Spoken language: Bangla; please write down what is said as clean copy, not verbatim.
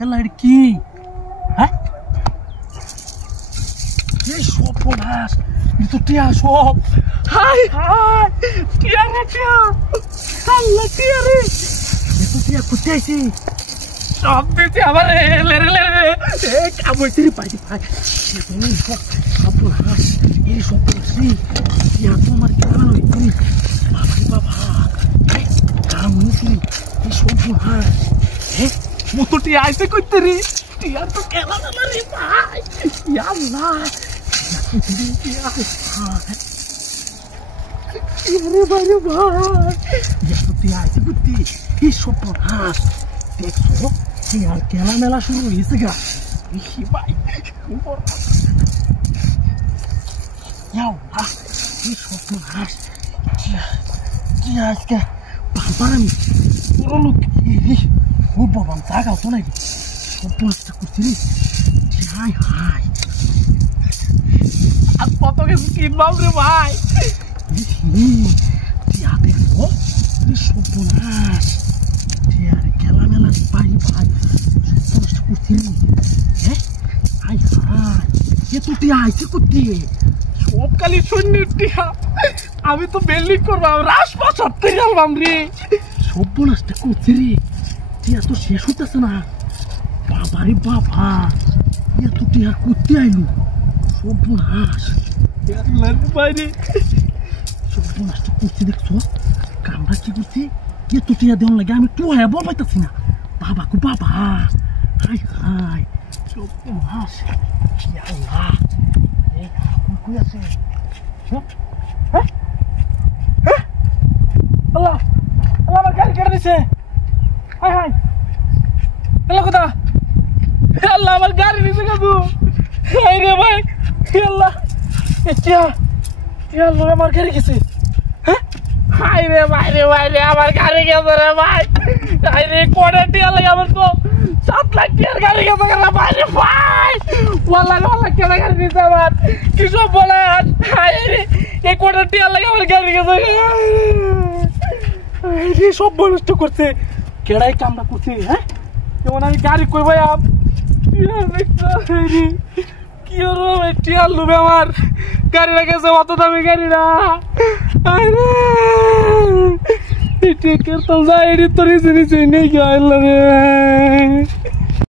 এলা এটা কি হ্যাঁ এই সর্বনাশ এটা তো টিয়া সব হাই হাই টিয়া রে টিয়া আল্লাহ টিয়া রে এত টিয়া কোথায় আইছে সব দিতে আবার লেরে লেরে এ কাবইতে রে পাই ভাই তুমি সর্বনাশ এই সর্বনাশ টিয়া তো আমার কেন তুমি বাবা কাম মুসলি এই সর্বনাশ হ্যাঁ মোটরটি আইতে করতে রে টিয়া তো কেন না রে ভাই আল্লাহ আরে বাইরে ভাই তুই আইতে করতে এই সর্বনাশ দেখছো টিয়ার খেলা মেলা শুরু হয়েছে গা ভাই এই সর্বনাশ টিয়া আজকে বাবার আমি পুরো লোক ও বাবা জায়গা তো নাকি সর্বনাশটা করছি রে হাই হাই আর কত কিছু কিনবাম রে ভাই টিয়া দেখবো সর্বনাশ টিয়ার খেলা মেলা ভাই ভাই সর্বনাশটা করছি রে হ্যাঁ হাই হাই এ তো টিয়া আইছে করতে সব কালি সৈন্যের টিয়া আমি তো বিল্ডিং করবো রাজপথ সত্যি গেলাম রে সর্বনাশটা করছি রে টিয়া তো শেষ হতেছে না বাবারে বাবা এত টিয়া করতে আইলু সর্বনাশ বাইরে সর্বনাশটা করছি দেখছো কামরা কি করছি এত টিয়া দেওয়ার লাগে আমি তো হ্যাঁ বল পাইতেছি না বাবা কু বাবা হাই হাই সর্বনাশ আল্লাহ কই আছে আল্লাহ আল্লাহ আমার গাড়ি কেটে দিছে হাই হাই আল্লাহ কোথা আল্লাহ আমার গাড়ি নিচে কাদু হাই রে ভাই আল্লাহ টিয়া টিয়া লোক আমার গাড়ি গেছে হ্যাঁ হাই রে ভাই রে আমার গাড়ি গেছে রে ভাই হাই রে কোটা টিয়া লাগে আমার তো 7 লাখ টিয়ার গাড়ি গেছে রে ভাই রে ভাই ওয়াল্লাহ কেনা গাড়ি নিছে আমার কি সব বলে হাই রে এই কোটা টিয়া লাগে আমার গাড়ি গেছে এই সব নষ্ট করছে কেডাই কামটা করছে হ্যাঁ যেমন আমি গাড়ি কই ভাই কি হলো টিয়ার লুবে আমার গাড়িটা গেছে অত দামি গাড়ি না টিকের তো যাই তোর নিচে নেই গেল রে